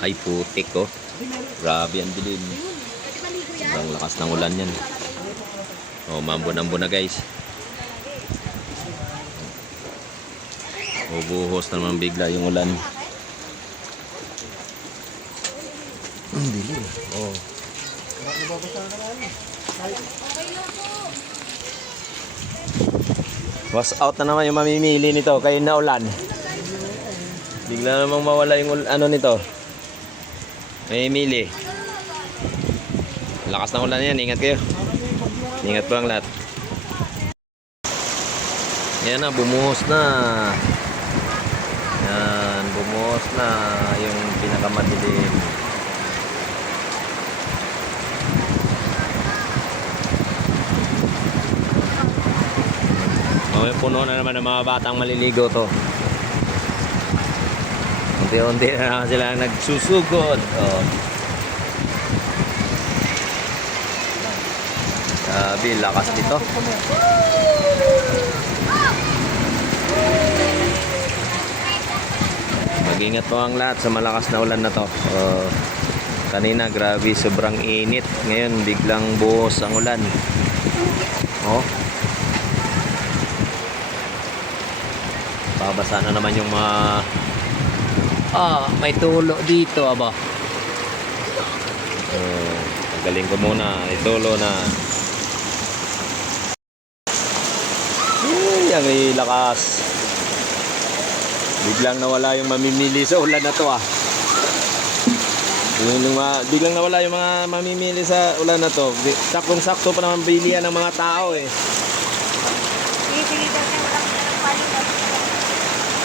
Ay putik oh. Grabe ang dilim. Sobrang lakas ng ulan yan. Oh, mambon-ambon na guys. Ubuhos na naman bigla yung ulan. Ang dilim. Oh. Was out na naman yung mamimili nito kayo na ulan. Bigla namang mawala yung ano nito. Mamimili. Lakas ng ulan yan, ingat kayo. Ingat po ang lahat. Yan na, bumuhos na. Yan, bumuhos na yung pinakamadilim. Mamaya puno na naman ng mga batang maliligo to. Unti-unti na naman sila nagsusugod. Oh. Sabi, lakas dito. Mag-ingat po ang lahat sa malakas na ulan na to. Oh, kanina, grabe, sobrang init. Ngayon, biglang buhos ang ulan. Oh. Babasa na naman yung mga... Ah, may tulo dito, aba. Oh, galing ko muna. May tulo na. Ay, ang lakas. Biglang nawala yung mamimili sa ulan na to ah. Yung, mga, biglang nawala yung mga mamimili sa ulan na to. Saktong-sakto pa naman bilihan ng mga tao eh.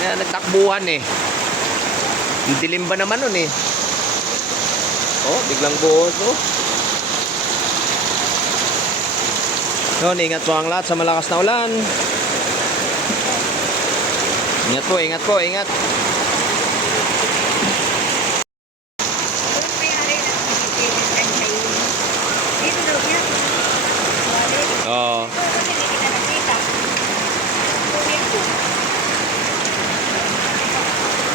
Kaya nagtakbuhan eh. Yung dilim ba naman nun eh. Oh, biglang buhos oh. Yun, ingat po ang lahat sa malakas na ulan. Ingat po, ingat po, ingat.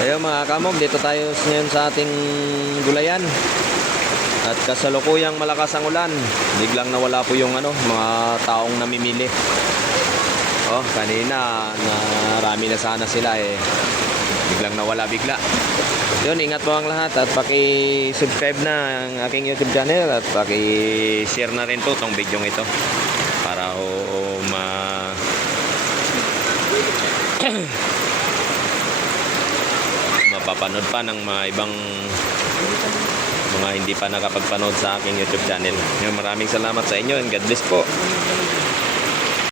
Ayun mga kamog, dito tayo ngayon sa ating gulayan. At kasalukuyang malakas ang ulan. Biglang nawala po yung ano, mga taong namimili. Oh, kanina narami na sana sila eh. Biglang nawala bigla. Yun, ingat po ang lahat at paki-subscribe na ang aking YouTube channel at paki-share na rin po tong video ito para ho ma mapapanood pa ng mga ibang mga hindi pa nakapagpanood sa aking YouTube channel. Maraming salamat sa inyo and God bless po.